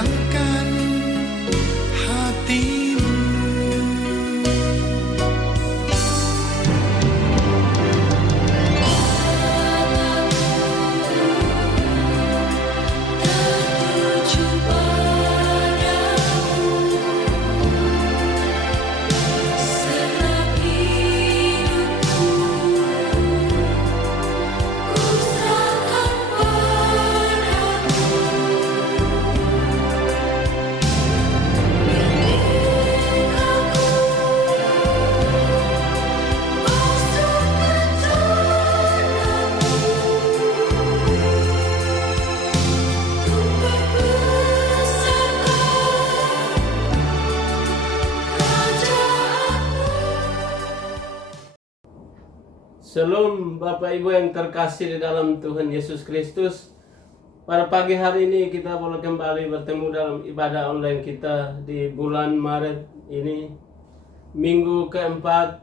tenangkan hatimu. Tertuju padamu, serap hidupku ku serahkan padamu. Shalom Bapak Ibu yang terkasih di dalam Tuhan Yesus Kristus. Pada pagi hari ini kita boleh kembali bertemu dalam ibadah online kita di bulan Maret ini, minggu keempat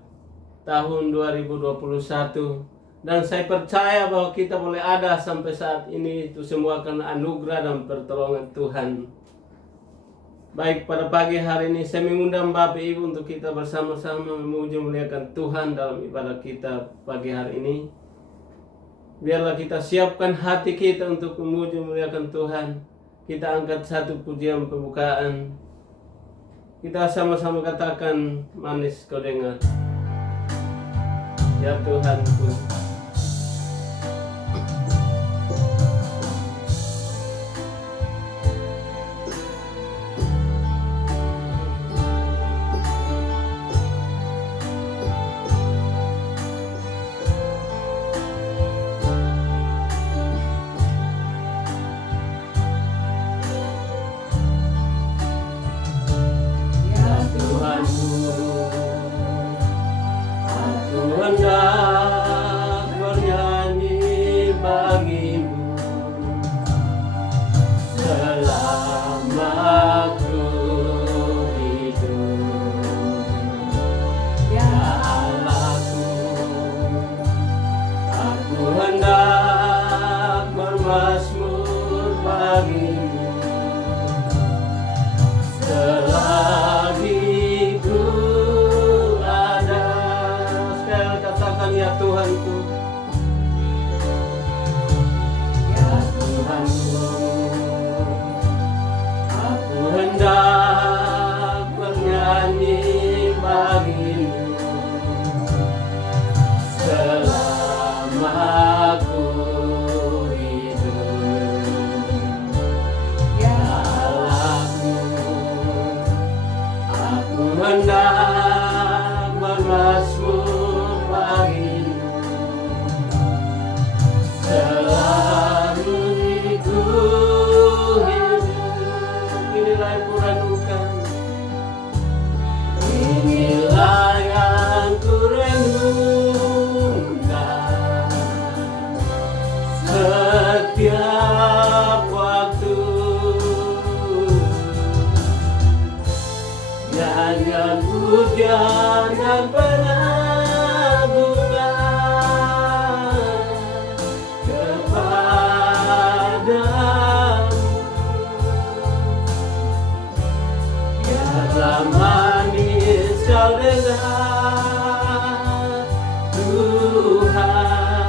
tahun 2021. Dan saya percaya bahwa kita boleh ada sampai saat ini itu semua karena anugerah dan pertolongan Tuhan. Baik, pada pagi hari ini saya mengundang Bapak Ibu untuk kita bersama-sama memuji memuliakan Tuhan dalam ibadah kita pagi hari ini. Biarlah kita siapkan hati kita untuk memuji memuliakan Tuhan. Kita angkat satu pujian pembukaan. Kita sama-sama katakan, manis kau dengar. Ya Tuhanku. Aku hendak bernyanyi bagimu selama aku hidup. Ya Allahku, aku hendak bermazmur bagimu selagi ya Tuhanku. Ya Tuhanku, aku hendak bernyanyi bagimu selama aku hidup. Ya Allahku, aku hendak bermazmur selalu ku hidup. Inilah yang kurenungkan, inilah yang kurenungkan setiap waktu. Nyanyian pujian dan manis kau dengar Tuhan,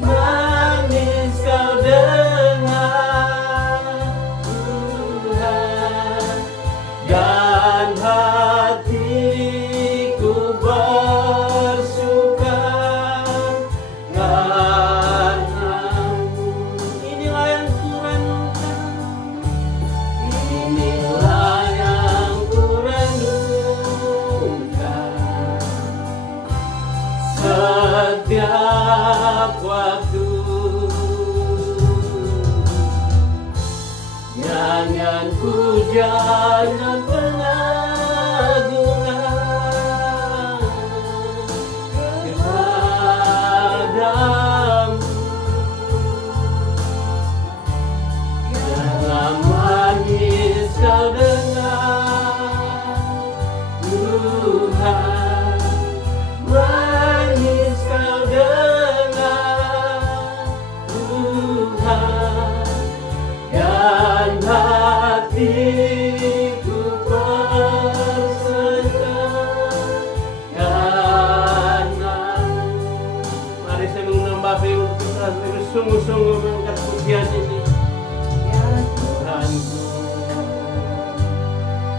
manis kau dengar Tuhan, dan hatiku bersuka karena-Mu. Inilah yang kurenungkan, inilah yang setiap waktu. Nyanyian pujian dan pengagungan kepadamu. Dalam manis kau dengar Tuhan, manis kau dengar Tuhan, dan hati hatiku berserah karena. Mari saya mengundang Bapak Ibu kita bersungguh-sungguh mengangkat pujian ini. Ya Tuhanku,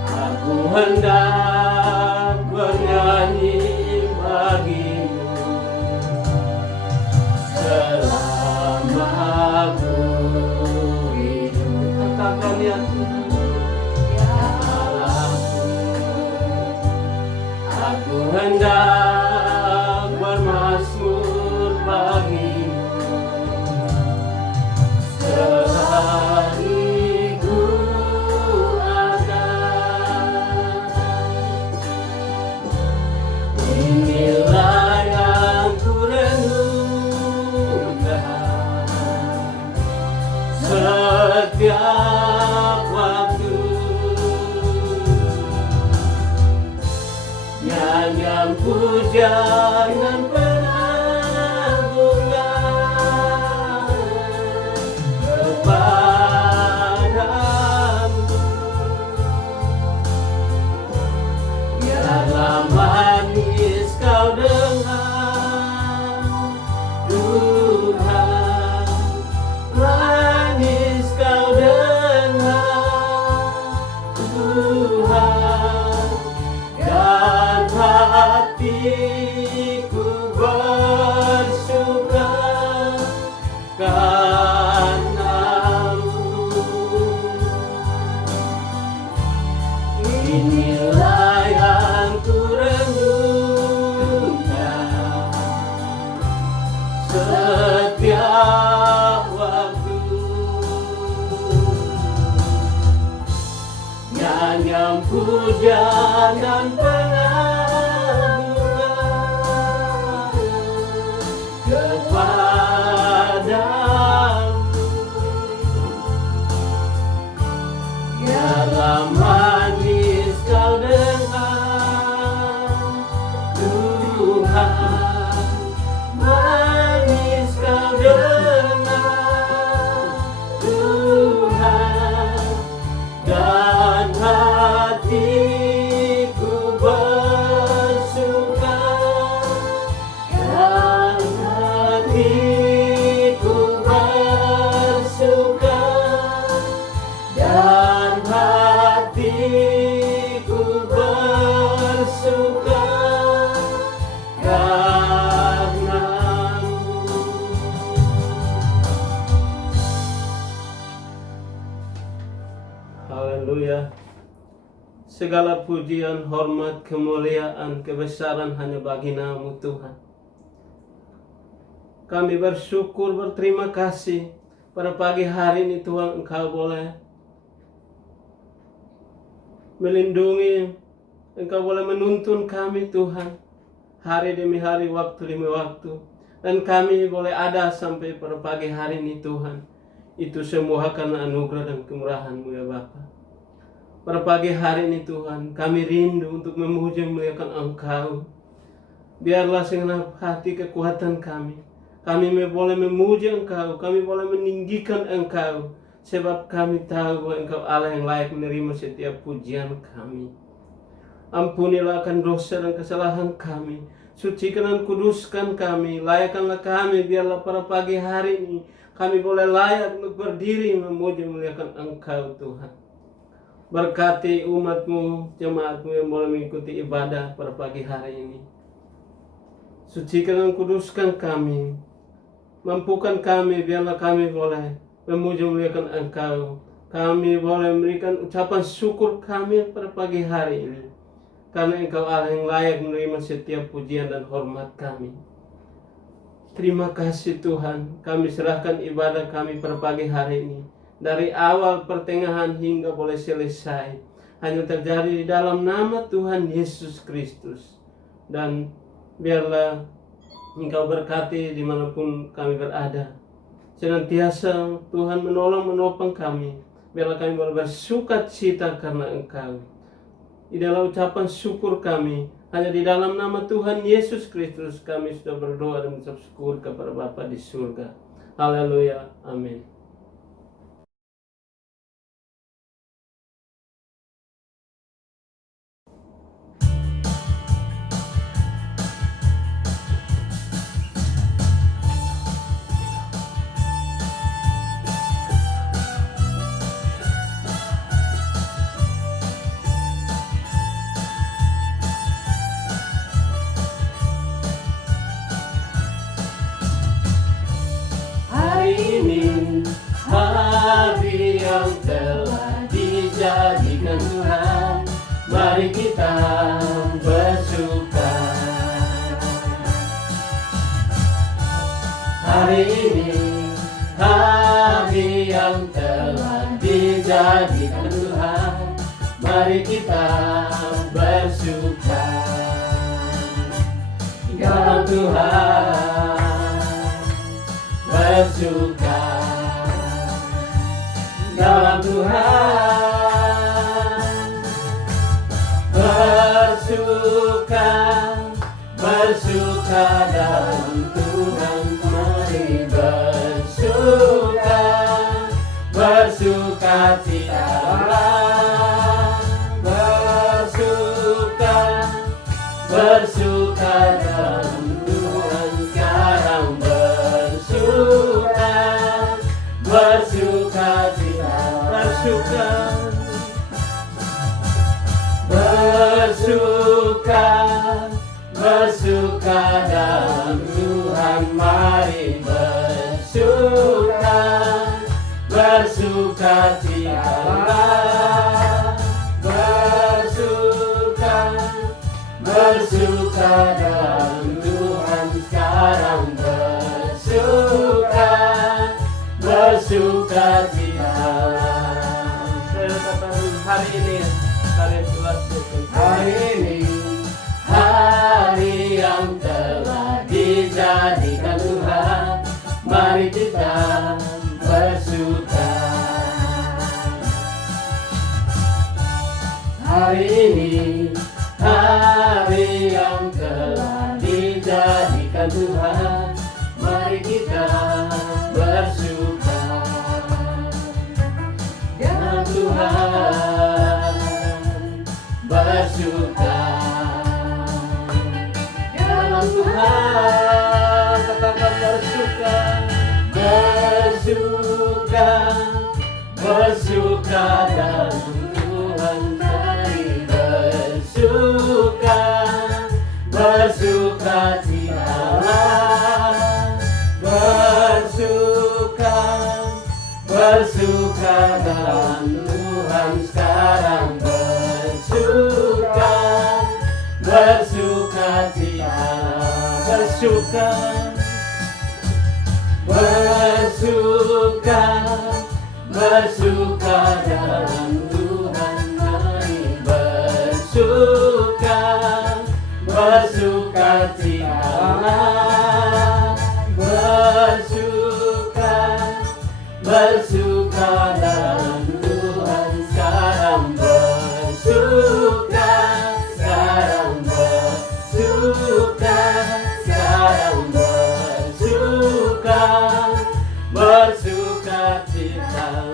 aku hendak bernyanyi bagimu selama aku hidup. Katakan ya Tuhan, ya Allahku, aku hendak bermazmur bagimu selagi ku ada. Inilah yang ku renungkan setiap waktu, nyanyian pujian dan pengagungan kepadamu. Biarlah manis kau dengar, Tuhan, manis kau dengar, Tuhan, dan hatiku bersuka karenamu. Inilah yang ku renungkan setiap waktu, nyanyian pujian dan pengagungan kepadamu. Biarlah manis kau dengar, Tuhan, manis kau dengar, Tuhan, dan hatiku bersuka, dan hatiku bersuka, dan hatiku bersuka karenamu. Haleluya. Segala pujian, hormat, kemuliaan, kebesaran hanya bagi nama Tuhan. Kami bersyukur, berterima kasih pada pagi hari ini Tuhan, Engkau boleh melindungi, Engkau boleh menuntun kami Tuhan, hari demi hari, waktu demi waktu, dan kami boleh ada sampai pada pagi hari ini Tuhan. Itu semua karena anugerah dan kemurahan-Mu ya Bapa. Pada pagi hari ini Tuhan, kami rindu untuk memuji memuliakan Engkau. Biarlah segenap hati kekuatan kami boleh memuji Engkau, kami boleh meninggikan Engkau, sebab kami tahu bahwa Engkau Allah yang layak menerima setiap pujian kami. Ampunilah akan dosa dan kesalahan kami, sucikan dan kuduskan kami, layakkanlah kami, biarlah pada pagi hari ini kami boleh layak untuk berdiri memuji memuliakan Engkau Tuhan. Berkati umat-Mu, jemaat-Mu yang boleh mengikuti ibadah pada pagi hari ini. Sucikan dan kuduskan kami, mampukan kami, biarlah kami boleh memuji memuliakan Engkau. Kami boleh memberikan ucapan syukur kami pada pagi hari ini, karena Engkau Allah yang layak menerima setiap pujian dan hormat kami. Terima kasih Tuhan, kami serahkan ibadah kami pada pagi hari ini. Dari awal, pertengahan, hingga boleh selesai, hanya terjadi di dalam nama Tuhan Yesus Kristus. Dan biarlah Engkau berkati dimanapun kami berada. Senantiasa Tuhan menolong menopang kami. Biarlah kami boleh bersuka cita karena Engkau. Inilah ucapan syukur kami. Hanya di dalam nama Tuhan Yesus Kristus kami sudah berdoa dan mengucap syukur kepada Bapa di surga. Haleluya. Amin. yang telah dijadikan Tuhan, mari kita bersuka. Hari ini hari yang telah dijadikan Tuhan, mari kita bersuka dalam Tuhan, bersuka dalam Tuhan, bersuka, bersuka dalam Tuhan, mari bersuka, bersuka citalah, bersuka, bersuka dalam Tuhan sekarang, bersuka, bersuka citalah, bersuka, bersuka, bersuka dalam Tuhan, mari bersuka, bersuka citalah, bersuka, bersuka dalam Tuhan sekarang, bersuka, bersuka citalah. Saya katakan hari ini kalian telah suka. Hari ini hari yang telah dijadikan Tuhan, mari kita bersuka. Hari ini hari yang telah dijadikan Tuhan, mari kita bersuka dalam Tuhan, bersuka dalam Tuhan, katakan bersuka, bersuka, bersuka dalam Tuhan, mari bersuka, bersuka citalah, bersuka, bersuka dalam Tuhan sekarang, bersuka, bersuka citalah, bersuka, bersuka, bersuka dalam Tuhan, mari bersuka, bersuka citalah, bersuka, bersuka dalam Tuhan sekarang, bersuka, sekarang bersuka, sekarang bersuka, bersuka citalah.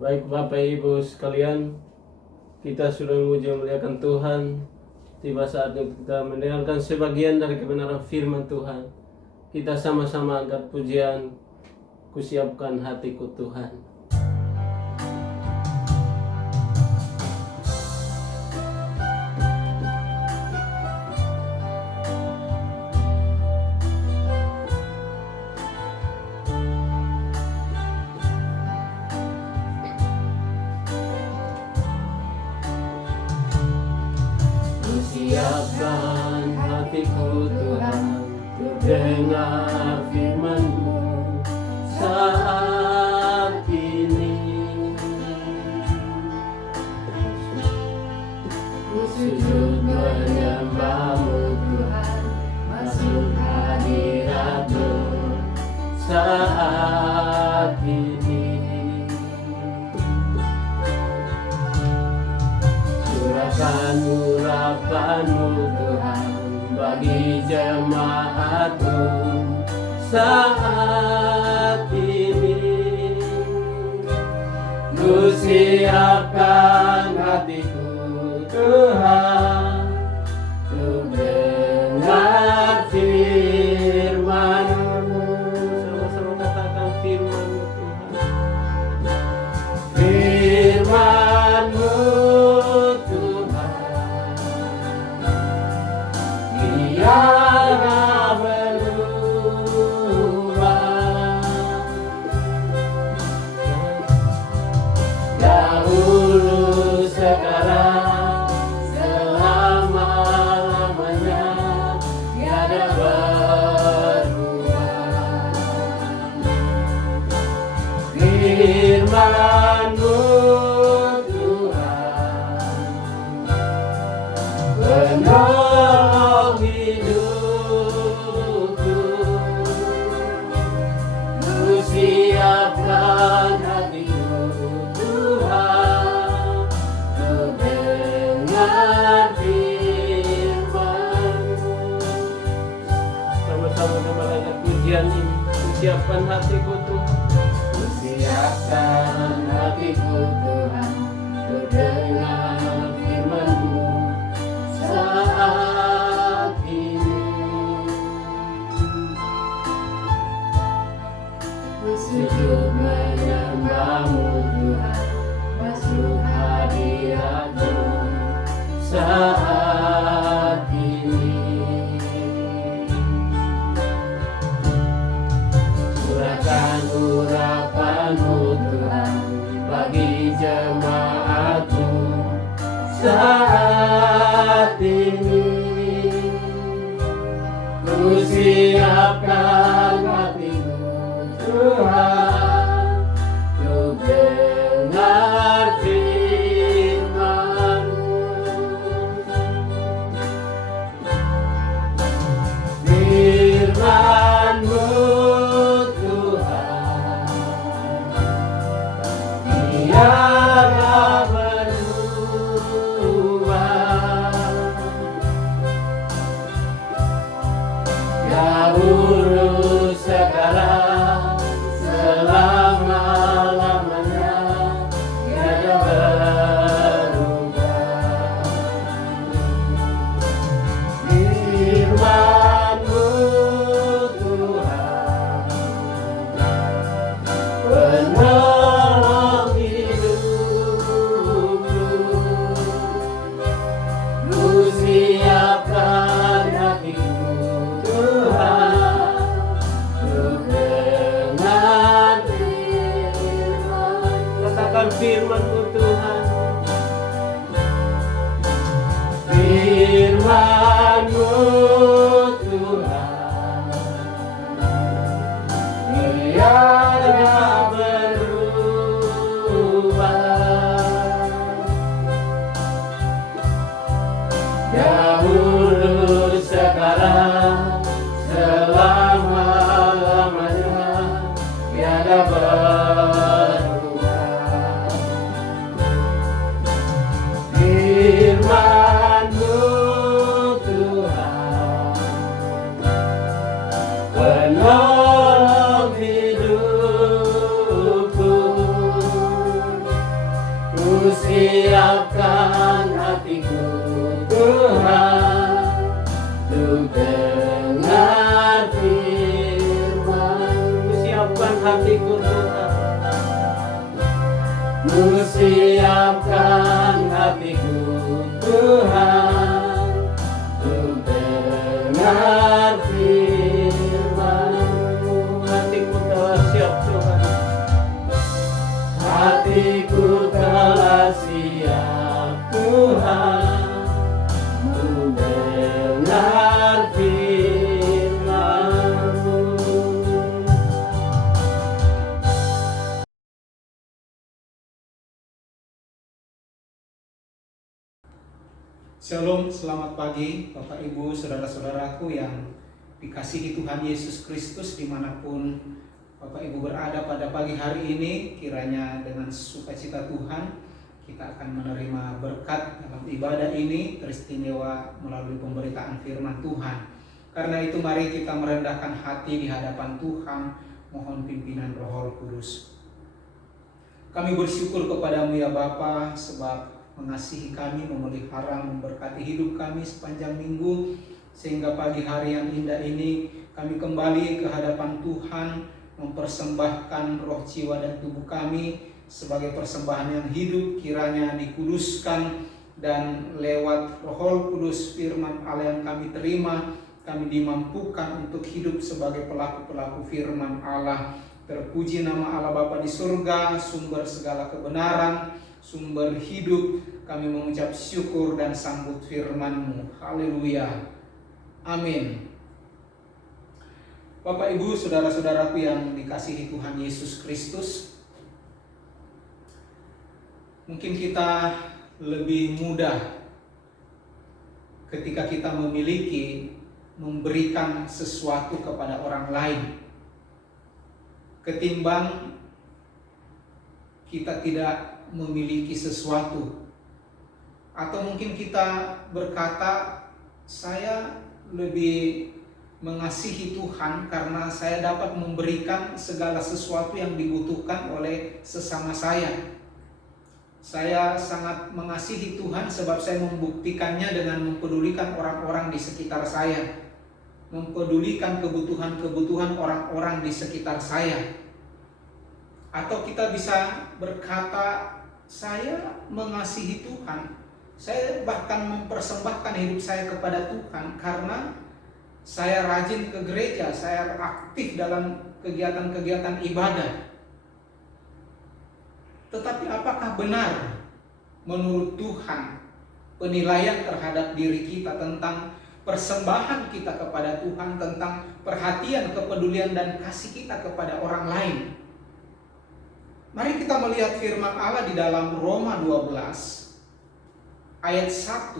Baik Bapak Ibu sekalian, kita sudah memuji memuliakan Tuhan. Tiba saatnya kita mendengarkan sebagian dari kebenaran firman Tuhan. Kita sama-sama angkat pujian, kusiapkan hatiku Tuhan. Siapkan hatiku Tuhan, untuk dengar firman-Mu saat ini. Ku sujud menyembah-Mu Tuhan, masuk hadirat-Mu saat ini. Curahkan urapan-Mu Tuhan bagi jemaat-Mu saat ini. Ku siapkan hatiku Tuhan, untuk dengar firman-Mu. Sama-sama katakan firman-Mu Tuhan. Firman-Mu Tuhan. Siapkan hatiku Tuhan. Siapkan hatiku Tuhan untuk dengar firman-Mu saat ini. Sujud menyembah-Mu Tuhan, masuk hadirat-Mu saat ini. Curahkan urapan-Mu Tuhan bagi jemaat-Mu saat ini. Ku siapkan hatiku Tuhan untuk dengar firman-Mu. Firman-Mu Tuhan, biarlah berubah. Dahulu sekarang selama-lamanya tiada berubah. Firman-Mu Tuhan, penolong hidupku. Ku siapkan hatiku Tuhan untuk dengar firman-Mu. Katakan firman-Mu Tuhan. Firman-Mu Tuhan, biarlah berubah. Dahulu sekarang selama-lamanya tiada berubah. Firman-Mu Tuhan, penolong hidupku. Ku siapkan hatiku Tuhan untuk dengar firman-Mu. Siapkan hatiku Tuhan. Ku siapkan hatiku Tuhan untuk dengar firman-Mu. Hatiku telah siap Tuhan. Hatiku telah siap Tuhan untuk dengar firman-Mu. Shalom, selamat pagi Bapak Ibu, Saudara-saudaraku yang dikasihi Tuhan Yesus Kristus dimanapun Bapak Ibu berada pada pagi hari ini. Kiranya dengan sukacita Tuhan kita akan menerima berkat dalam ibadah ini teristimewa melalui pemberitaan firman Tuhan. Karena itu mari kita merendahkan hati di hadapan Tuhan, mohon pimpinan Roh Kudus. Kami bersyukur kepadamu ya Bapa, sebab mengasihi kami, memelihara, memberkati hidup kami sepanjang minggu, sehingga pagi hari yang indah ini kami kembali ke hadapan Tuhan, mempersembahkan roh, jiwa, dan tubuh kami sebagai persembahan yang hidup. Kiranya dikuduskan, dan lewat Roh Kudus firman Allah yang kami terima, kami dimampukan untuk hidup sebagai pelaku-pelaku firman Allah. Terpuji nama Allah Bapa di surga, sumber segala kebenaran, sumber hidup. Kami mengucap syukur dan sambut firman-Mu. Haleluya. Amin. Bapak Ibu, saudara-saudaraku yang dikasihi Tuhan Yesus Kristus, mungkin kita lebih mudah ketika kita memberikan sesuatu kepada orang lain ketimbang kita tidak memiliki sesuatu. Atau mungkin kita berkata, saya lebih mengasihi Tuhan karena saya dapat memberikan segala sesuatu yang dibutuhkan oleh sesama saya. Saya sangat mengasihi Tuhan sebab saya membuktikannya dengan mempedulikan orang-orang di sekitar saya, mempedulikan kebutuhan-kebutuhan orang-orang di sekitar saya. Atau kita bisa berkata, saya mengasihi Tuhan. Saya bahkan mempersembahkan hidup saya kepada Tuhan karena saya rajin ke gereja, saya aktif dalam kegiatan-kegiatan ibadah. Tetapi apakah benar menurut Tuhan penilaian terhadap diri kita tentang persembahan kita kepada Tuhan, tentang perhatian, kepedulian, dan kasih kita kepada orang lain? Mari kita melihat firman Allah di dalam Roma 12 ayat 1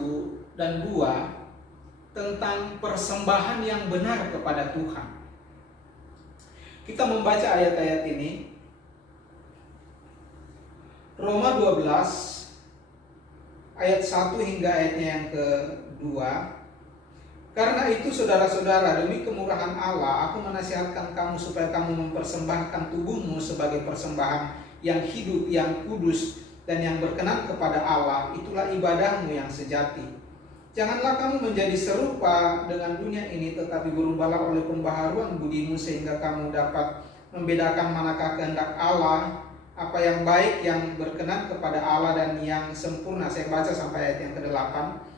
dan 2 tentang persembahan yang benar kepada Tuhan. Kita membaca ayat-ayat ini. Roma 12 ayat 1 hingga ayatnya yang kedua. Karena itu saudara-saudara, demi kemurahan Allah, aku menasihatkan kamu supaya kamu mempersembahkan tubuhmu sebagai persembahan yang hidup, yang kudus, dan yang berkenan kepada Allah. Itulah ibadahmu yang sejati. Janganlah kamu menjadi serupa dengan dunia ini, tetapi berubahlah oleh pembaharuan budimu sehingga kamu dapat membedakan manakah kehendak Allah, apa yang baik, yang berkenan kepada Allah, dan yang sempurna. Saya baca sampai ayat yang ke-8.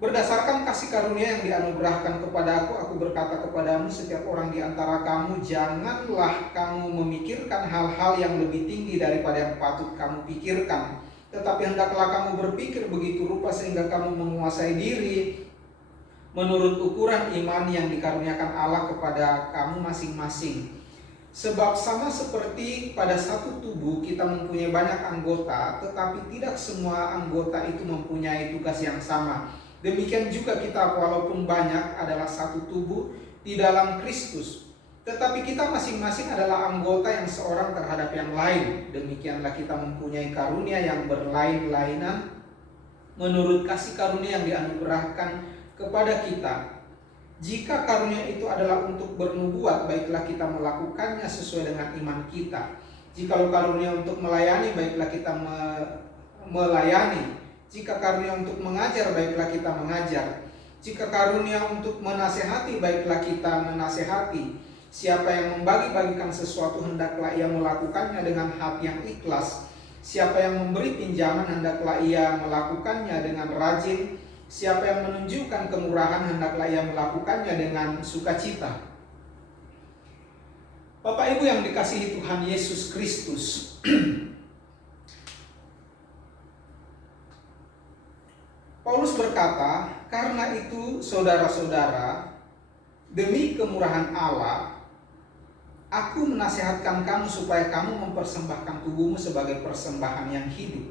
Berdasarkan kasih karunia yang dianugerahkan kepada aku berkata kepadamu, setiap orang di antara kamu, janganlah kamu memikirkan hal-hal yang lebih tinggi daripada yang patut kamu pikirkan. Tetapi hendaklah kamu berpikir begitu rupa sehingga kamu menguasai diri menurut ukuran iman yang dikaruniakan Allah kepada kamu masing-masing. Sebab sama seperti pada satu tubuh kita mempunyai banyak anggota, tetapi tidak semua anggota itu mempunyai tugas yang sama. Demikian juga kita walaupun banyak adalah satu tubuh di dalam Kristus, tetapi kita masing-masing adalah anggota yang seorang terhadap yang lain. Demikianlah kita mempunyai karunia yang berlain-lainan menurut kasih karunia yang dianugerahkan kepada kita. Jika karunia itu adalah untuk bernubuat, baiklah kita melakukannya sesuai dengan iman kita. Jika karunia untuk melayani, baiklah kita melayani. Jika karunia untuk mengajar, baiklah kita mengajar. Jika karunia untuk menasehati, baiklah kita menasehati. Siapa yang membagi-bagikan sesuatu, hendaklah ia melakukannya dengan hati yang ikhlas. Siapa yang memberi pinjaman, hendaklah ia melakukannya dengan rajin. Siapa yang menunjukkan kemurahan, hendaklah ia melakukannya dengan sukacita. Bapak Ibu yang dikasihi Tuhan Yesus Kristus, Paulus berkata, karena itu saudara-saudara, demi kemurahan Allah, aku menasihatkan kamu supaya kamu mempersembahkan tubuhmu sebagai persembahan yang hidup.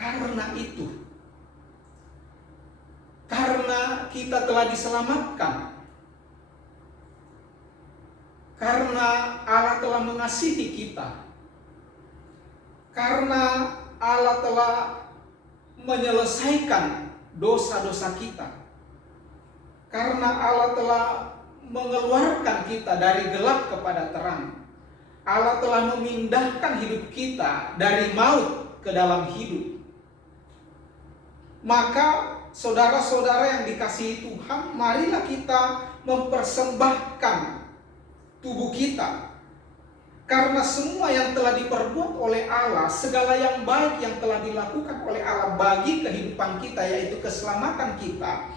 Karena itu, karena kita telah diselamatkan, karena Allah telah mengasihi kita, karena Allah telah menyelesaikan dosa-dosa kita, karena Allah telah mengeluarkan kita dari gelap kepada terang, Allah telah memindahkan hidup kita dari maut ke dalam hidup. Maka saudara-saudara yang dikasihi Tuhan, marilah kita mempersembahkan tubuh kita. Karena semua yang telah diperbuat oleh Allah, segala yang baik yang telah dilakukan oleh Allah bagi kehidupan kita, yaitu keselamatan kita,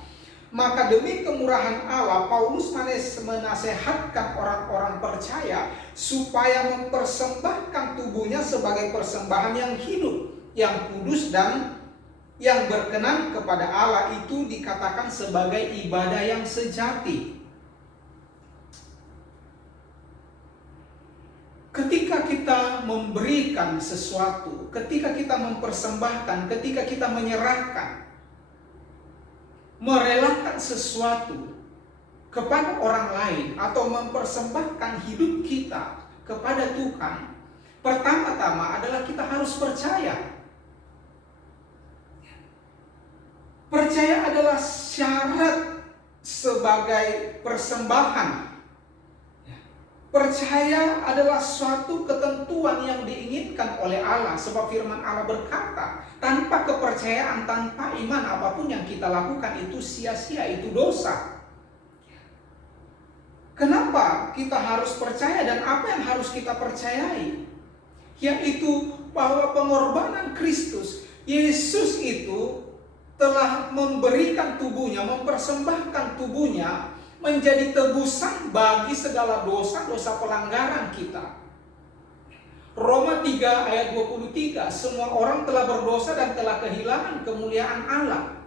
maka demi kemurahan Allah, Paulus menasehatkan orang-orang percaya supaya mempersembahkan tubuhnya sebagai persembahan yang hidup, yang kudus, dan yang berkenan kepada Allah. Itu dikatakan sebagai ibadah yang sejati. Ketika kita memberikan sesuatu, ketika kita mempersembahkan, ketika kita menyerahkan, merelakan sesuatu kepada orang lain, atau mempersembahkan hidup kita kepada Tuhan, pertama-tama adalah kita harus percaya. Percaya adalah syarat sebagai persembahan. Percaya adalah suatu ketentuan yang diinginkan oleh Allah, sebab firman Allah berkata, tanpa kepercayaan, tanpa iman, apapun yang kita lakukan itu sia-sia, itu dosa. Kenapa kita harus percaya dan apa yang harus kita percayai? Yaitu bahwa pengorbanan Kristus, Yesus itu telah memberikan tubuhnya, mempersembahkan tubuhnya menjadi tebusan bagi segala dosa-dosa pelanggaran kita. Roma 3 ayat 23, semua orang telah berdosa dan telah kehilangan kemuliaan Allah.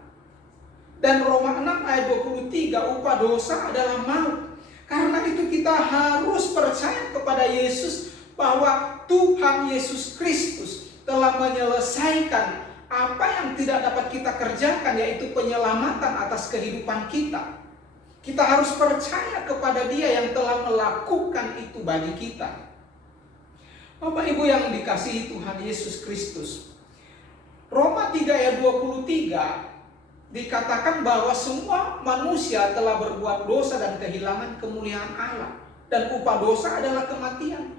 Dan Roma 6 ayat 23, upah dosa adalah maut. Karena itu kita harus percaya kepada Yesus bahwa Tuhan Yesus Kristus telah menyelesaikan apa yang tidak dapat kita kerjakan, yaitu penyelamatan atas kehidupan kita. Kita harus percaya kepada Dia yang telah melakukan itu bagi kita. Bapak Ibu yang dikasihi Tuhan Yesus Kristus, Roma 3 ayat 23 dikatakan bahwa semua manusia telah berbuat dosa dan kehilangan kemuliaan Allah, dan upah dosa adalah kematian.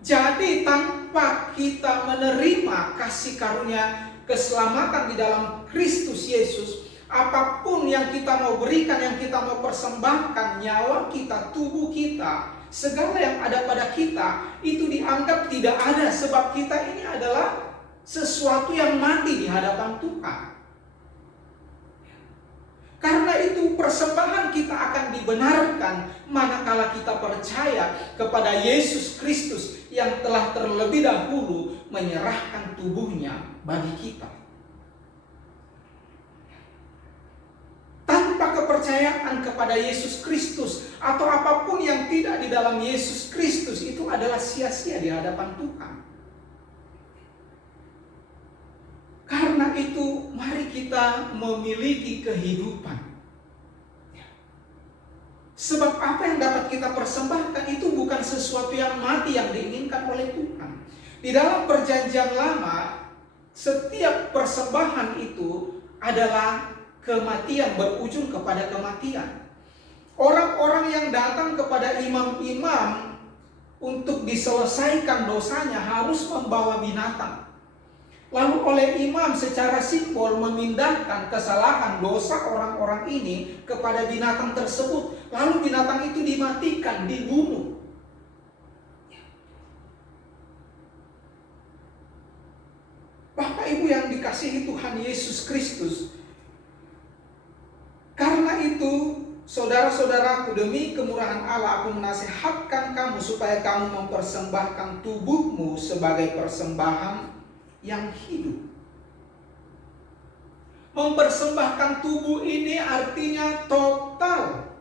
Jadi tanpa kita menerima kasih karunia keselamatan di dalam Kristus Yesus, apapun yang kita mau berikan, yang kita mau persembahkan, nyawa kita, tubuh kita, segala yang ada pada kita, itu dianggap tidak ada, sebab kita ini adalah sesuatu yang mati di hadapan Tuhan. Karena itu persembahan kita akan dibenarkan manakala kita percaya kepada Yesus Kristus yang telah terlebih dahulu menyerahkan tubuhnya bagi kita. Tanpa kepercayaan kepada Yesus Kristus atau apapun yang tidak di dalam Yesus Kristus, itu adalah sia-sia di hadapan Tuhan. Karena itu mari kita memiliki kehidupan. Sebab apa yang dapat kita persembahkan itu bukan sesuatu yang mati yang diinginkan oleh Tuhan. Di dalam perjanjian lama, setiap persembahan itu adalah kematian, berujung kepada kematian. Orang-orang yang datang kepada imam-imam untuk diselesaikan dosanya harus membawa binatang. Lalu oleh imam secara simbol memindahkan kesalahan dosa orang-orang ini kepada binatang tersebut. Lalu binatang itu dimatikan, dibunuh. Bapak Ibu yang dikasihi Tuhan Yesus Kristus, karena itu saudara-saudaraku, demi kemurahan Allah aku menasihatkan kamu supaya kamu mempersembahkan tubuhmu sebagai persembahan yang hidup. Mempersembahkan tubuh ini artinya total.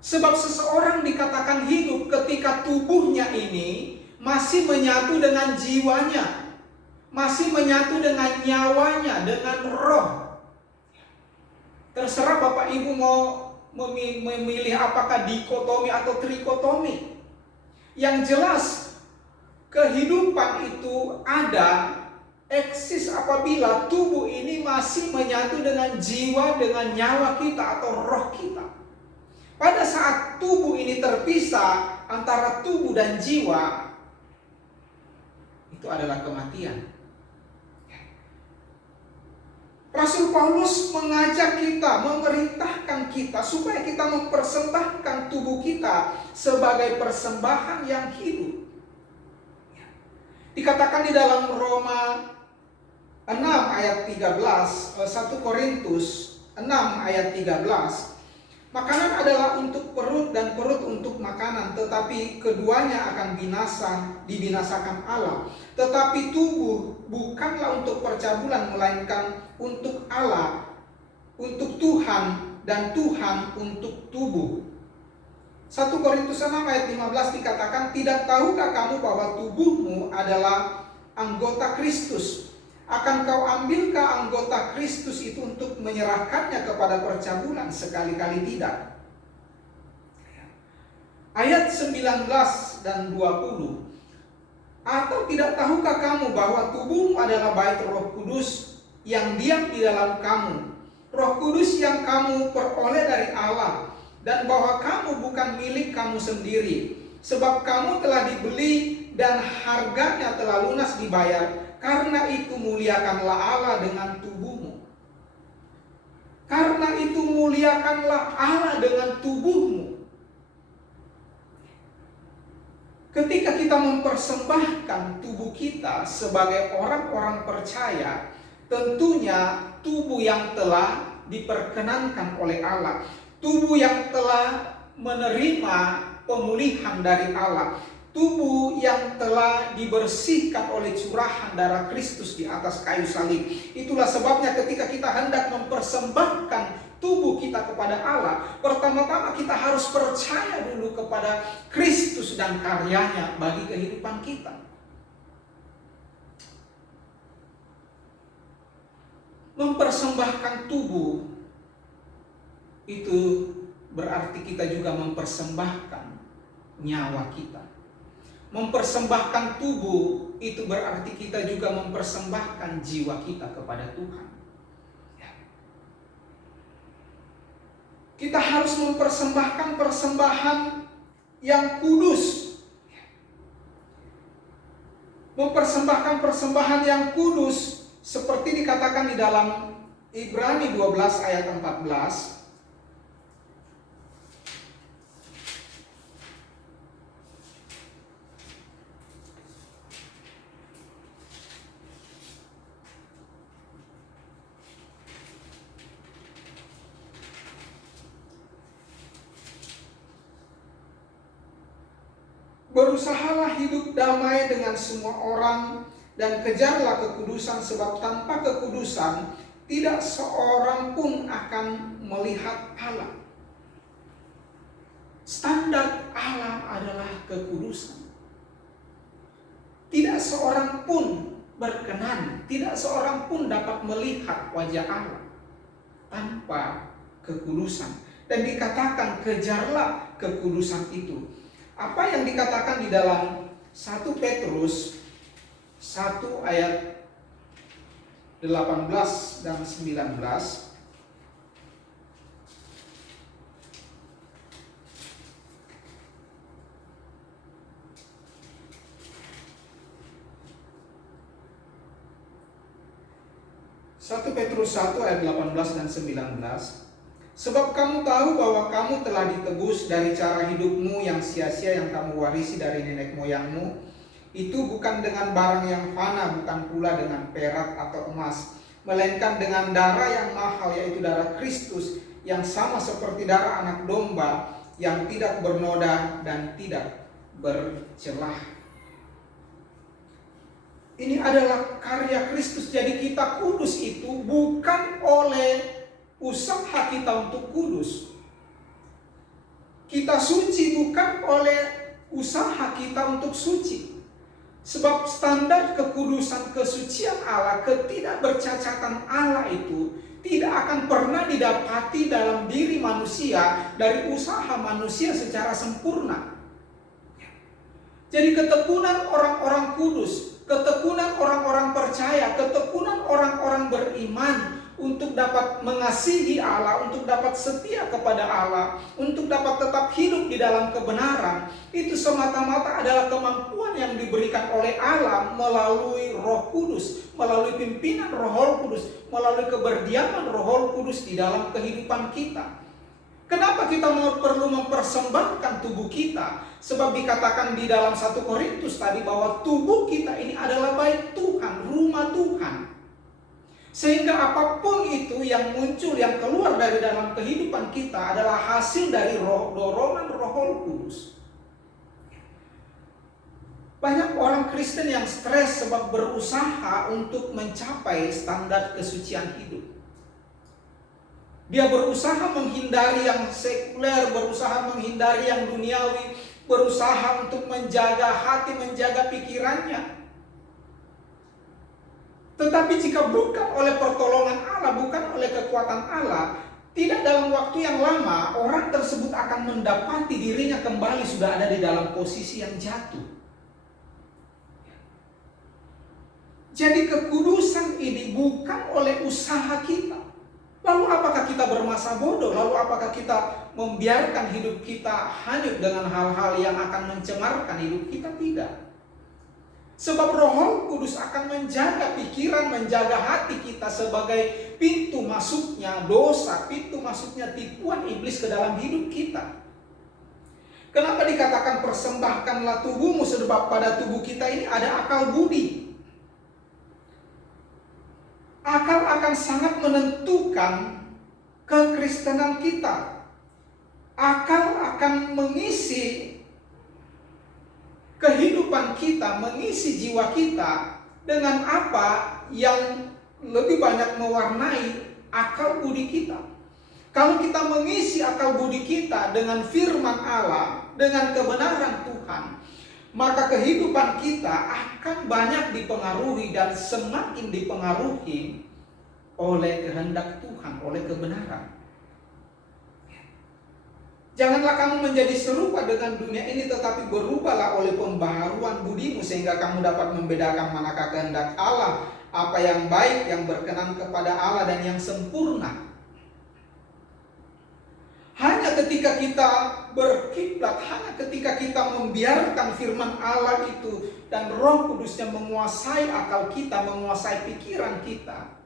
Sebab seseorang dikatakan hidup ketika tubuhnya ini masih menyatu dengan jiwanya, masih menyatu dengan nyawanya, dengan roh. Terserah Bapak Ibu mau memilih apakah dikotomi atau trikotomi. Yang jelas kehidupan itu ada, eksis apabila tubuh ini masih menyatu dengan jiwa, dengan nyawa kita atau roh kita. Pada saat tubuh ini terpisah antara tubuh dan jiwa, itu adalah kematian. Rasul Paulus mengajak kita, memerintahkan kita supaya kita mempersembahkan tubuh kita sebagai persembahan yang hidup. Dikatakan di dalam Roma 6 ayat 13, 1 Korintus 6 ayat 13, makanan adalah untuk perut dan perut untuk makanan, tetapi keduanya akan dibinasakan Allah. Tetapi tubuh bukanlah untuk percabulan, melainkan untuk Allah, untuk Tuhan, dan Tuhan untuk tubuh. 1 Korintus 6 ayat 15 dikatakan, tidak tahukah kamu bahwa tubuhmu adalah anggota Kristus? Akan kau ambilkah anggota Kristus itu untuk menyerahkannya kepada percabulan? Sekali-kali tidak. Ayat 19 dan 20. Atau tidak tahukah kamu bahwa tubuhmu adalah bait Roh Kudus yang diam di dalam kamu, Roh Kudus yang kamu peroleh dari Allah, dan bahwa kamu bukan milik kamu sendiri, sebab kamu telah dibeli dan harganya telah lunas dibayar. Karena itu muliakanlah Allah dengan tubuhmu. Karena itu muliakanlah Allah dengan tubuhmu. Ketika kita mempersembahkan tubuh kita sebagai orang-orang percaya, tentunya tubuh yang telah diperkenankan oleh Allah, tubuh yang telah menerima pemulihan dari Allah, tubuh yang telah dibersihkan oleh curahan darah Kristus di atas kayu salib. Itulah sebabnya ketika kita hendak mempersembahkan tubuh kita kepada Allah, pertama-tama kita harus percaya dulu kepada Kristus dan karyanya bagi kehidupan kita. Mempersembahkan tubuh itu berarti kita juga mempersembahkan nyawa kita. Mempersembahkan tubuh itu berarti kita juga mempersembahkan jiwa kita kepada Tuhan. Kita harus mempersembahkan persembahan yang kudus. Mempersembahkan persembahan yang kudus seperti dikatakan di dalam Ibrani 12 ayat 14. Berusahalah hidup damai dengan semua orang dan kejarlah kekudusan, sebab tanpa kekudusan tidak seorang pun akan melihat Allah. Standar Allah adalah kekudusan. Tidak seorang pun berkenan, tidak seorang pun dapat melihat wajah Allah tanpa kekudusan. Dan dikatakan kejarlah kekudusan itu. Apa yang dikatakan di dalam 1 Petrus 1 ayat 18 dan 19. 1 Petrus 1 ayat 18 dan 19. Sebab kamu tahu bahwa kamu telah ditebus dari cara hidupmu yang sia-sia yang kamu warisi dari nenek moyangmu. Itu bukan dengan barang yang fana, bukan pula dengan perak atau emas, melainkan dengan darah yang mahal, yaitu darah Kristus, yang sama seperti darah anak domba, yang tidak bernoda dan tidak bercelah. Ini adalah karya Kristus. Jadi kita kudus itu bukan oleh usaha kita untuk kudus. Kita suci bukan oleh usaha kita untuk suci. Sebab standar kekudusan kesucian Allah, ketidakbercacatan Allah itu tidak akan pernah didapati dalam diri manusia dari usaha manusia secara sempurna. Jadi ketekunan orang-orang kudus, ketekunan orang-orang percaya, ketekunan orang-orang beriman untuk dapat mengasihi Allah, untuk dapat setia kepada Allah, untuk dapat tetap hidup di dalam kebenaran, itu semata-mata adalah kemampuan yang diberikan oleh Allah melalui Roh Kudus, melalui pimpinan Roh Kudus, melalui keberdiaman Roh Kudus di dalam kehidupan kita. Kenapa kita perlu mempersembahkan tubuh kita? Sebab dikatakan di dalam 1 Korintus tadi bahwa tubuh kita ini adalah bait Tuhan, rumah Tuhan. Sehingga apapun itu yang muncul, yang keluar dari dalam kehidupan kita adalah hasil dari dorongan Roh Kudus. Banyak orang Kristen yang stres sebab berusaha untuk mencapai standar kesucian hidup. Dia berusaha menghindari yang sekuler, berusaha menghindari yang duniawi, berusaha untuk menjaga hati, menjaga pikirannya. Tetapi jika bukan oleh pertolongan Allah, bukan oleh kekuatan Allah, tidak dalam waktu yang lama orang tersebut akan mendapati dirinya kembali sudah ada di dalam posisi yang jatuh. Jadi kekudusan ini bukan oleh usaha kita. Lalu apakah kita bermasa bodoh? Lalu apakah kita membiarkan hidup kita hanyut dengan hal-hal yang akan mencemarkan hidup kita? Tidak. Sebab Roh Kudus akan menjaga pikiran, menjaga hati kita sebagai pintu masuknya dosa, pintu masuknya tipuan iblis ke dalam hidup kita. Kenapa dikatakan persembahkanlah tubuhmu, sebab pada tubuh kita ini ada akal budi. Akal akan sangat menentukan kekristenan kita. Akal akan mengisi kehidupan kita, mengisi jiwa kita dengan apa yang lebih banyak mewarnai akal budi kita. Kalau kita mengisi akal budi kita dengan firman Allah, dengan kebenaran Tuhan, maka kehidupan kita akan banyak dipengaruhi dan semakin dipengaruhi oleh kehendak Tuhan, oleh kebenaran. Janganlah kamu menjadi serupa dengan dunia ini, tetapi berubahlah oleh pembaharuan budimu, sehingga kamu dapat membedakan manakah kehendak Allah, apa yang baik, yang berkenan kepada Allah, dan yang sempurna. Hanya ketika kita berkiblat, hanya ketika kita membiarkan firman Allah itu dan Roh Kudusnya menguasai akal kita, menguasai pikiran kita,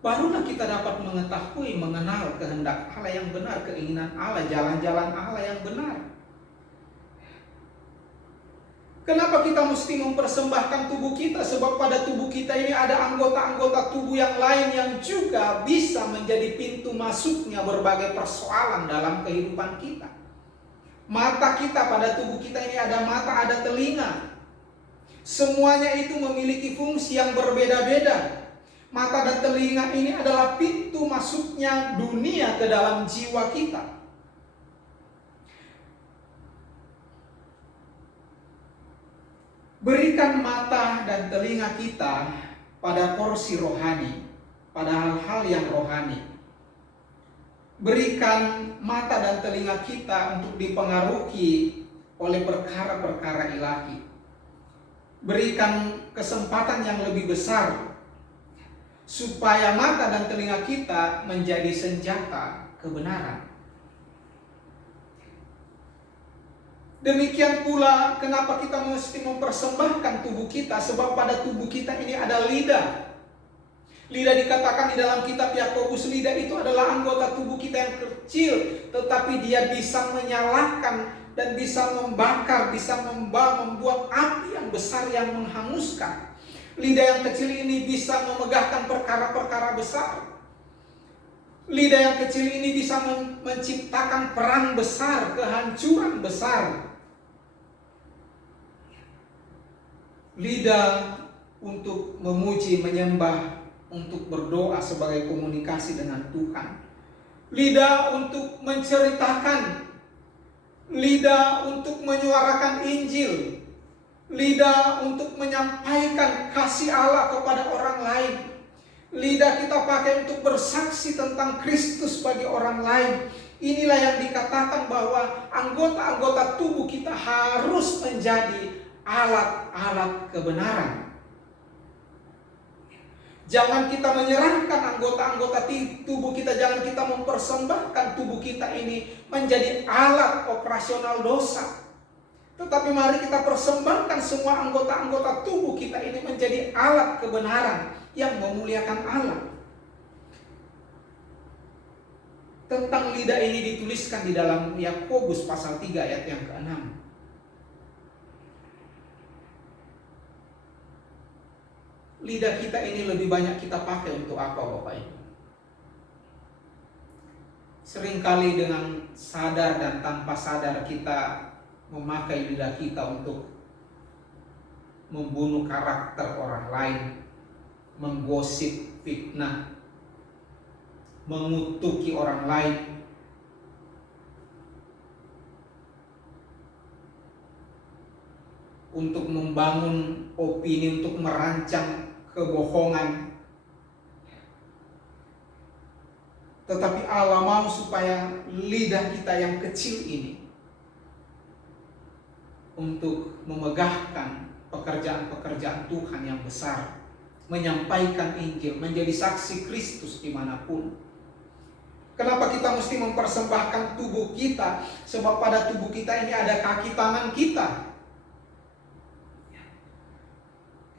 barulah kita dapat mengetahui, mengenal kehendak Allah yang benar, keinginan Allah, jalan-jalan Allah yang benar. Kenapa kita mesti mempersembahkan tubuh kita? Sebab pada tubuh kita ini ada anggota-anggota tubuh yang lain yang juga bisa menjadi pintu masuknya berbagai persoalan dalam kehidupan kita. Mata kita, pada tubuh kita ini ada mata, ada telinga. Semuanya itu memiliki fungsi yang berbeda-beda. Mata dan telinga ini adalah pintu masuknya dunia ke dalam jiwa kita. Berikan mata dan telinga kita pada porsi rohani, pada hal-hal yang rohani. Berikan mata dan telinga kita untuk dipengaruhi oleh perkara-perkara ilahi. Berikan kesempatan yang lebih besar supaya mata dan telinga kita menjadi senjata kebenaran. Demikian pula kenapa kita mesti mempersembahkan tubuh kita, sebab pada tubuh kita ini ada lidah. Lidah dikatakan di dalam kitab Yakobus, lidah itu adalah anggota tubuh kita yang kecil, tetapi dia bisa menyalakan dan bisa membakar, bisa membuat api yang besar yang menghanguskan. Lidah yang kecil ini bisa memegahkan perkara-perkara besar. Lidah yang kecil ini bisa menciptakan perang besar, kehancuran besar. Lidah untuk memuji, menyembah, untuk berdoa sebagai komunikasi dengan Tuhan. Lidah untuk menceritakan. Lidah untuk menyuarakan Injil. Lidah untuk menyampaikan kasih Allah kepada orang lain. Lidah kita pakai untuk bersaksi tentang Kristus bagi orang lain. Inilah yang dikatakan bahwa anggota-anggota tubuh kita harus menjadi alat-alat kebenaran. Jangan kita menyerahkan anggota-anggota tubuh kita, jangan kita mempersembahkan tubuh kita ini menjadi alat operasional dosa. Tetapi mari kita persembahkan semua anggota-anggota tubuh kita ini menjadi alat kebenaran yang memuliakan Allah. Tentang lidah ini dituliskan di dalam Yakobus pasal 3 ayat yang ke-6. Lidah kita ini lebih banyak kita pakai untuk apa, Bapak Ibu? Seringkali dengan sadar dan tanpa sadar kita memakai lidah kita untuk membunuh karakter orang lain, menggosip, fitnah, mengutuki orang lain. Untuk membangun opini, untuk merancang kebohongan. Tetapi Allah mau supaya lidah kita yang kecil ini untuk memegahkan pekerjaan-pekerjaan Tuhan yang besar, menyampaikan Injil, menjadi saksi Kristus dimanapun. Kenapa kita mesti mempersembahkan tubuh kita? Sebab pada tubuh kita ini ada kaki tangan kita.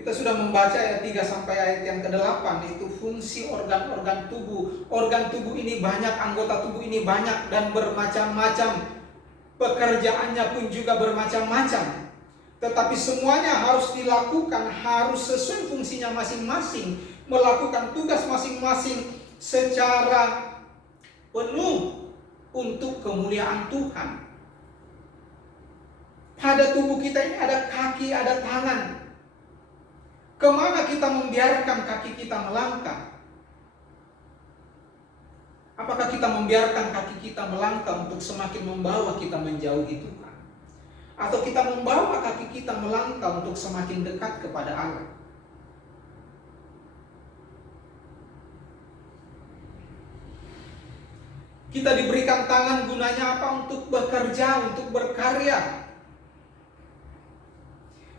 Kita sudah membaca ayat 3 sampai ayat yang ke-8, itu fungsi organ-organ tubuh. Organ tubuh ini banyak, anggota tubuh ini banyak dan bermacam-macam. Pekerjaannya pun juga bermacam-macam. Tetapi semuanya harus dilakukan, harus sesuai fungsinya masing-masing, melakukan tugas masing-masing secara penuh untuk kemuliaan Tuhan. Pada tubuh kita ini ada kaki, ada tangan. Kemana kita membiarkan kaki kita melangkah? Apakah kita membiarkan kaki kita melangkah untuk semakin membawa kita menjauhi Tuhan? Atau kita membawa kaki kita melangkah untuk semakin dekat kepada Allah? Kita diberikan tangan, gunanya apa? Untuk bekerja, untuk berkarya.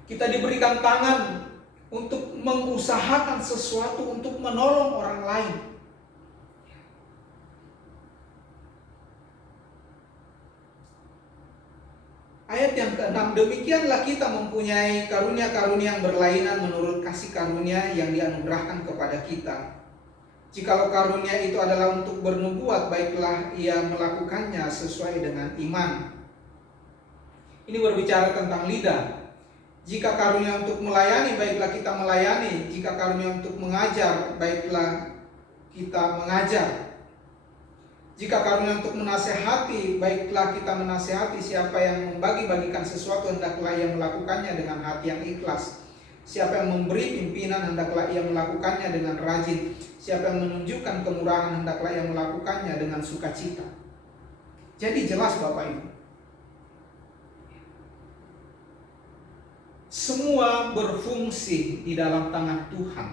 Kita diberikan tangan untuk mengusahakan sesuatu, untuk menolong orang lain. Ayat yang ke-6, demikianlah kita mempunyai karunia-karunia yang berlainan menurut kasih karunia yang dianugerahkan kepada kita. Jikalau karunia itu adalah untuk bernubuat, baiklah ia melakukannya sesuai dengan iman. Ini berbicara tentang lidah. Jika karunia untuk melayani, baiklah kita melayani. Jika karunia untuk mengajar, baiklah kita mengajar. Jika karunia untuk menasehati, baiklah kita menasehati. Siapa yang membagi-bagikan sesuatu, hendaklah ia melakukannya dengan hati yang ikhlas. Siapa yang memberi pimpinan, hendaklah ia melakukannya dengan rajin. Siapa yang menunjukkan kemurahan, hendaklah ia melakukannya dengan sukacita. Jadi jelas Bapak Ibu, semua berfungsi di dalam tangan Tuhan.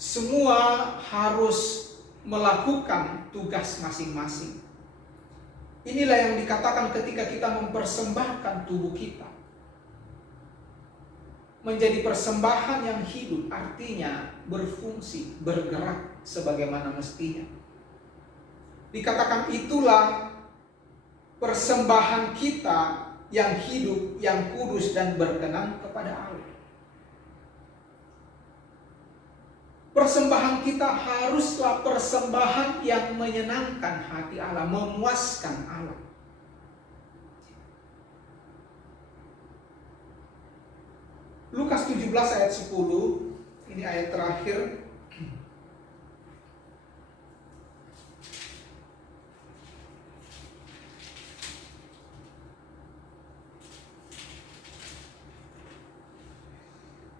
Semua harus melakukan tugas masing-masing. Inilah yang dikatakan ketika kita mempersembahkan tubuh kita. Menjadi persembahan yang hidup, artinya berfungsi, bergerak sebagaimana mestinya. Dikatakan itulah persembahan kita yang hidup, yang kudus dan berkenan kepada Allah. Persembahan kita haruslah persembahan yang menyenangkan hati Allah, memuaskan Allah. Lukas 17 ayat 10, ini ayat terakhir.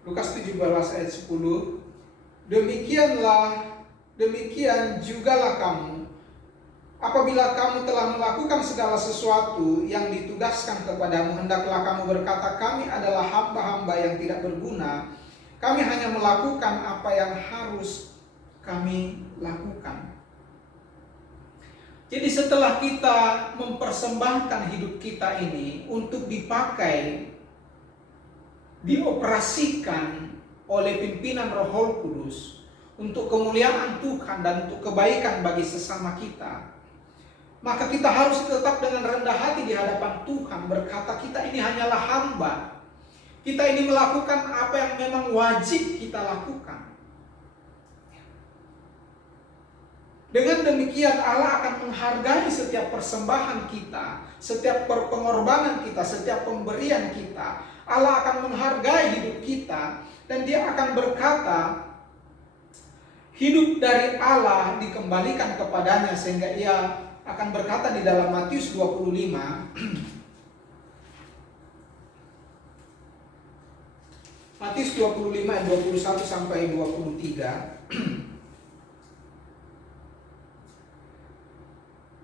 Lukas 17 ayat 10, demikian jugalah kamu, apabila kamu telah melakukan segala sesuatu yang ditugaskan kepadamu, hendaklah kamu berkata, kami adalah hamba-hamba yang tidak berguna, kami hanya melakukan apa yang harus kami lakukan. Jadi setelah kita mempersembahkan hidup kita ini untuk dipakai, dioperasikan oleh pimpinan Roh Kudus untuk kemuliaan Tuhan dan untuk kebaikan bagi sesama kita, maka kita harus tetap dengan rendah hati di hadapan Tuhan, berkata kita ini hanyalah hamba. Kita ini melakukan apa yang memang wajib kita lakukan. Dengan demikian Allah akan menghargai setiap persembahan kita, setiap pengorbanan kita, setiap pemberian kita. Allah akan menghargai hidup kita dan Dia akan berkata, hidup dari Allah dikembalikan kepadanya, sehingga Ia akan berkata di dalam Matius 25 Matius 25 ayat 21 sampai 23.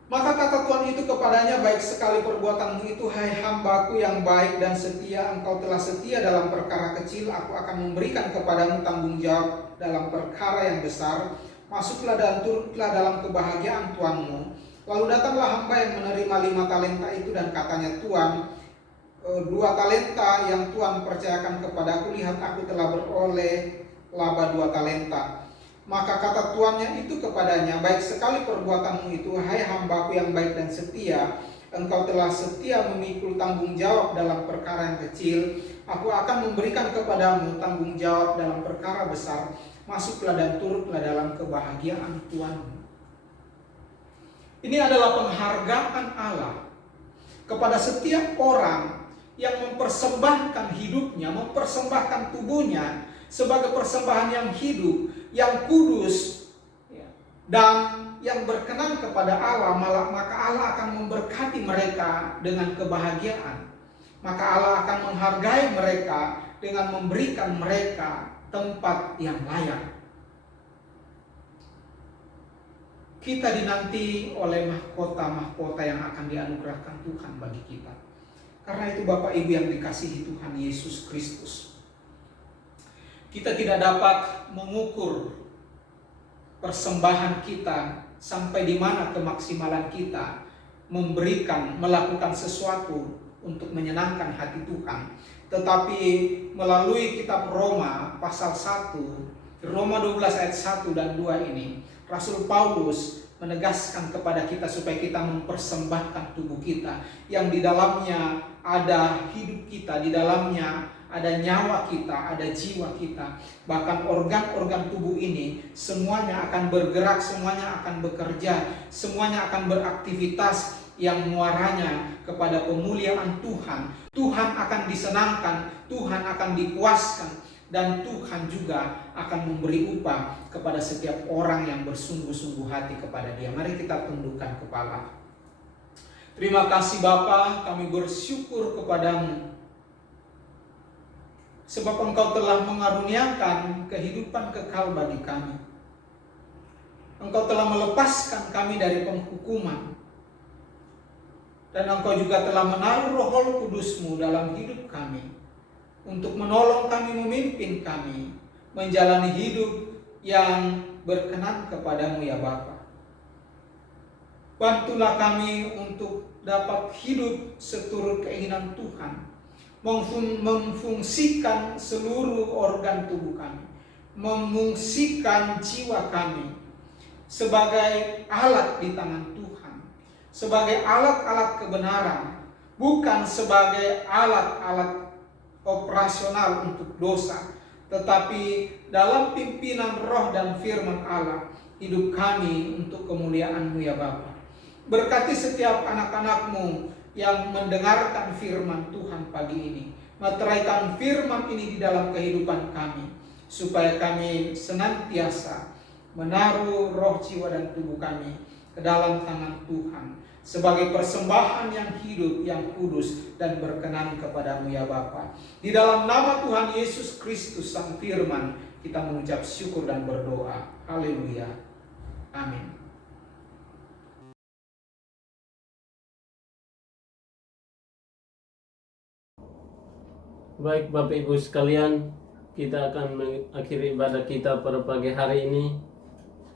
Maka kata Tuhan itu kepadanya, baik sekali perbuatanmu itu, hai hambaku yang baik dan setia. Engkau telah setia dalam perkara kecil, aku akan memberikan kepadamu tanggung jawab dalam perkara yang besar. Masuklah dan turutlah dalam kebahagiaan Tuanmu. Lalu datanglah hamba yang menerima 5 talenta itu dan katanya, Tuan, 2 talenta yang Tuhan percayakan kepadaku, lihat aku telah beroleh laba 2 talenta. Maka kata tuannya itu kepadanya, baik sekali perbuatanmu itu, hai hambaku yang baik dan setia. Engkau telah setia memikul tanggung jawab dalam perkara yang kecil, aku akan memberikan kepadamu tanggung jawab dalam perkara besar. Masuklah dan turutlah dalam kebahagiaan Tuhanmu. Ini adalah penghargaan Allah kepada setiap orang yang mempersembahkan hidupnya, mempersembahkan tubuhnya sebagai persembahan yang hidup, yang kudus, dan yang berkenan kepada Allah. Maka Allah akan memberkati mereka dengan kebahagiaan. Maka Allah akan menghargai mereka dengan memberikan mereka tempat yang layak. Kita dinanti oleh mahkota-mahkota yang akan dianugerahkan Tuhan bagi kita. Karena itu Bapak Ibu yang dikasihi Tuhan Yesus Kristus, kita tidak dapat mengukur persembahan kita sampai di mana kemaksimalan kita melakukan sesuatu untuk menyenangkan hati Tuhan. Tetapi melalui kitab Roma pasal 1, Roma 12 ayat 1 dan 2 ini, Rasul Paulus menegaskan kepada kita supaya kita mempersembahkan tubuh kita yang di dalamnya ada hidup kita, di dalamnya ada nyawa kita, ada jiwa kita. Bahkan organ-organ tubuh ini semuanya akan bergerak, semuanya akan bekerja, semuanya akan beraktivitas yang muaranya kepada pemuliaan Tuhan. Tuhan akan disenangkan, Tuhan akan dipuaskan, dan Tuhan juga akan memberi upah kepada setiap orang yang bersungguh-sungguh hati kepada Dia. Mari kita tundukkan kepala. Terima kasih Bapa, kami bersyukur kepadamu sebab Engkau telah mengaruniakan kehidupan kekal bagi kami. Engkau telah melepaskan kami dari penghukuman, dan Engkau juga telah menaruh Roh Kudus-Mu dalam hidup kami untuk menolong kami, memimpin kami menjalani hidup yang berkenan kepadamu ya Bapa. Bantulah kami untuk dapat hidup seturut keinginan Tuhan, memfungsikan seluruh organ tubuh kami, memfungsikan jiwa kami sebagai alat di tangan Tuhan, sebagai alat-alat kebenaran, bukan sebagai alat-alat operasional untuk dosa, tetapi dalam pimpinan roh dan firman Allah, hidup kami untuk kemuliaan-Mu ya Bapa. Berkati setiap anak-anak-Mu yang mendengarkan firman Tuhan pagi ini. Meteraikan firman ini di dalam kehidupan kami, supaya kami senantiasa menaruh roh, jiwa, dan tubuh kami ke dalam tangan Tuhan, sebagai persembahan yang hidup, yang kudus, dan berkenan kepadamu ya Bapa. Di dalam nama Tuhan Yesus Kristus Sang Firman, kita mengucap syukur dan berdoa. Haleluya. Amin. Baik Bapak Ibu sekalian, kita akan mengakhiri ibadah kita pada pagi hari ini.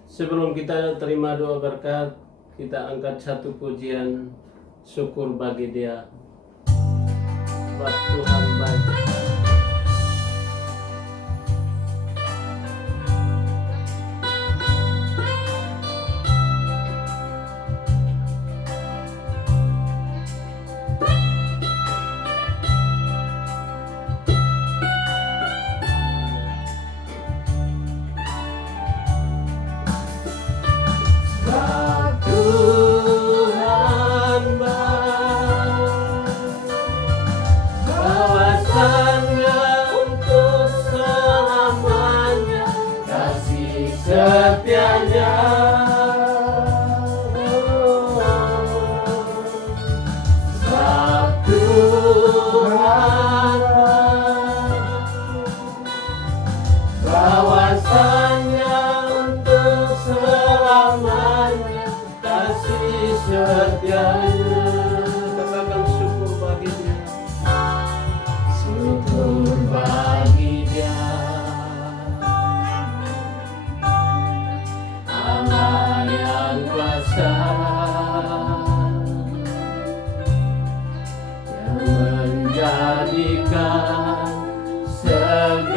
Sebelum kita terima doa berkat, kita angkat satu pujian syukur bagi Dia. Sebab Tuhan baik. Sebab Tuhan baik.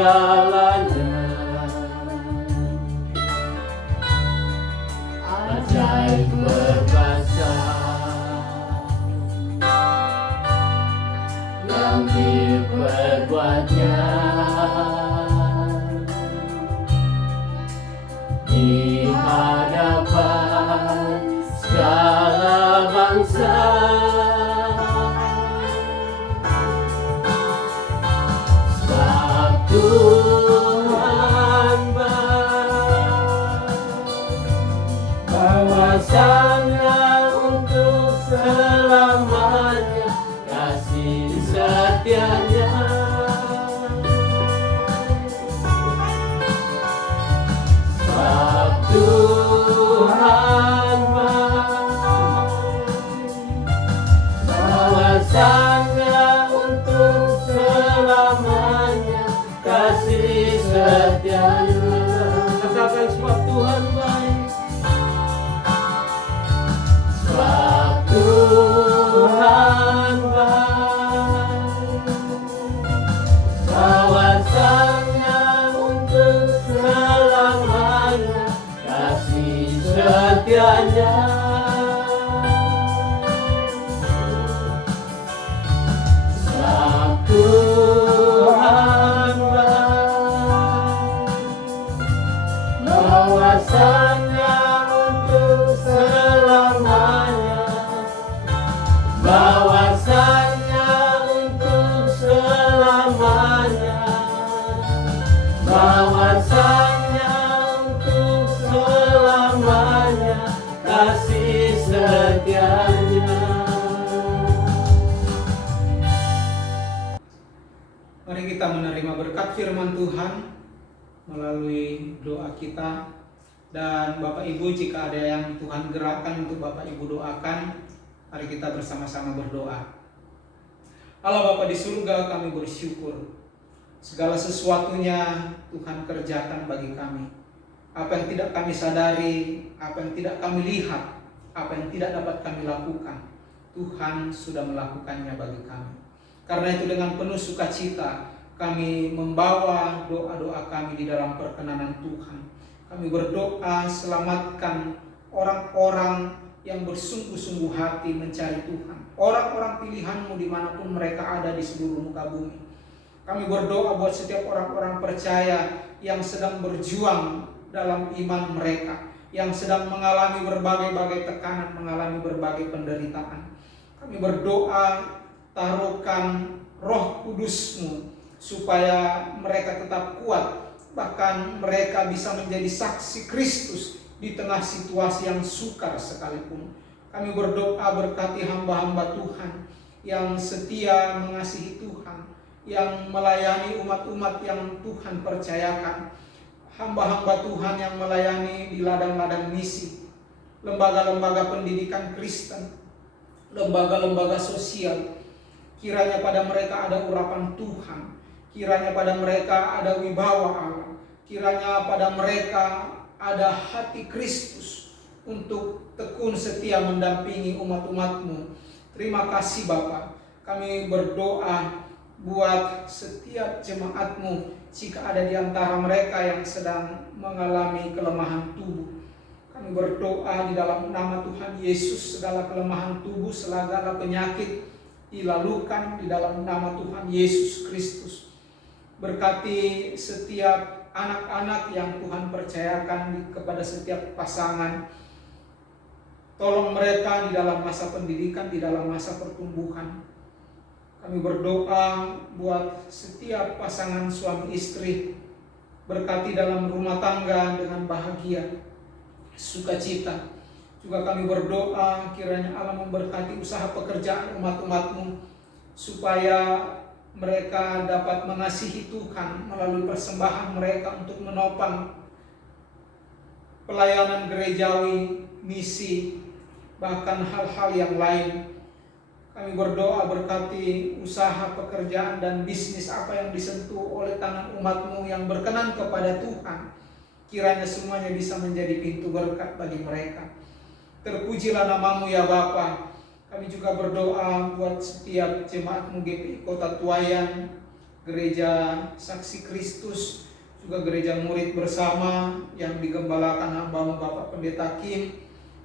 segalanya. Ajaib perkasa yang diperbuatnya di hadapan segala bangsa. Sebab Tuhan bahwasanya untuk selamanya kasih setianya. Sebab Tuhan bahwasanya untuk selamanya kasih setianya. Katakan sebab Tuhan baik. Sebab Tuhan baik, bahwasanya untuk selamanya kasih setianya. Sebab Tuhan baik, bahwasanya untuk selamanya, bahwasanya untuk selamanya, bahwasanya untuk selamanya kasih setianya. Mari kita menerima berkat firman Tuhan melalui doa kita. Dan Bapak Ibu, jika ada yang Tuhan gerakkan untuk Bapak Ibu doakan, mari kita bersama-sama berdoa. Allah Bapa di surga, kami bersyukur segala sesuatunya Tuhan kerjakan bagi kami. Apa yang tidak kami sadari, apa yang tidak kami lihat, apa yang tidak dapat kami lakukan, Tuhan sudah melakukannya bagi kami. Karena itu dengan penuh sukacita kami membawa doa-doa kami di dalam perkenanan Tuhan. Kami berdoa selamatkan orang-orang yang bersungguh-sungguh hati mencari Tuhan. Orang-orang pilihan-Mu dimanapun mereka ada di seluruh muka bumi. Kami berdoa buat setiap orang-orang percaya yang sedang berjuang dalam iman mereka, yang sedang mengalami berbagai-bagai tekanan, mengalami berbagai penderitaan. Kami berdoa, taruhkan Roh Kudus-Mu supaya mereka tetap kuat, bahkan mereka bisa menjadi saksi Kristus di tengah situasi yang sukar sekalipun. Kami berdoa berkati hamba-hamba Tuhan yang setia mengasihi Tuhan, yang melayani umat-umat yang Tuhan percayakan. Hamba-hamba Tuhan yang melayani di ladang-ladang misi, lembaga-lembaga pendidikan Kristen, lembaga-lembaga sosial. Kiranya pada mereka ada urapan Tuhan, kiranya pada mereka ada wibawa Allah, kiranya pada mereka ada hati Kristus untuk tekun setia mendampingi umat-umat-Mu. Terima kasih Bapa. Kami berdoa buat setiap jemaat-Mu jika ada di antara mereka yang sedang mengalami kelemahan tubuh. Kami berdoa di dalam nama Tuhan Yesus, segala kelemahan tubuh, segala penyakit dilalukan di dalam nama Tuhan Yesus Kristus. Berkati setiap anak-anak yang Tuhan percayakan kepada setiap pasangan. Tolong mereka di dalam masa pendidikan, di dalam masa pertumbuhan. Kami berdoa buat setiap pasangan suami istri. Berkati dalam rumah tangga dengan bahagia, sukacita. Juga kami berdoa kiranya Allah memberkati usaha pekerjaan umat-umat-Mu, supaya mereka dapat mengasihi Tuhan melalui persembahan mereka untuk menopang pelayanan gerejawi, misi, bahkan hal-hal yang lain. Kami berdoa berkati usaha, pekerjaan, dan bisnis apa yang disentuh oleh tangan umat-Mu yang berkenan kepada Tuhan. Kiranya semuanya bisa menjadi pintu berkat bagi mereka. Terpujilah nama-Mu ya Bapa. Kami juga berdoa buat setiap jemaat-Mu GPI Kota Tuayan, gereja Saksi Kristus, juga gereja murid bersama yang digembalakan hambamu Bapak Pendeta Kim,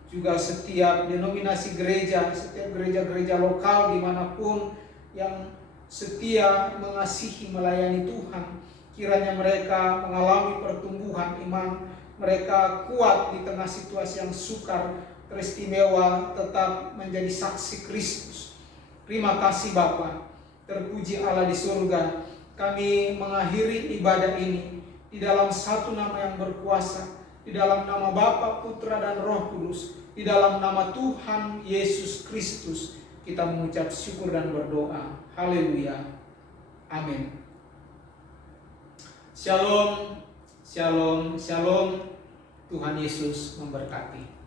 juga setiap denominasi gereja, setiap gereja-gereja lokal dimanapun yang setia mengasihi melayani Tuhan. Kiranya mereka mengalami pertumbuhan iman, mereka kuat di tengah situasi yang sukar, teristimewa, tetap menjadi saksi Kristus. Terima kasih Bapa, terpuji Allah di surga. Kami mengakhiri ibadah ini di dalam satu nama yang berkuasa, di dalam nama Bapa, Putra, dan Roh Kudus, di dalam nama Tuhan Yesus Kristus. Kita mengucap syukur dan berdoa. Haleluya. Amin. Shalom, shalom, shalom. Tuhan Yesus memberkati.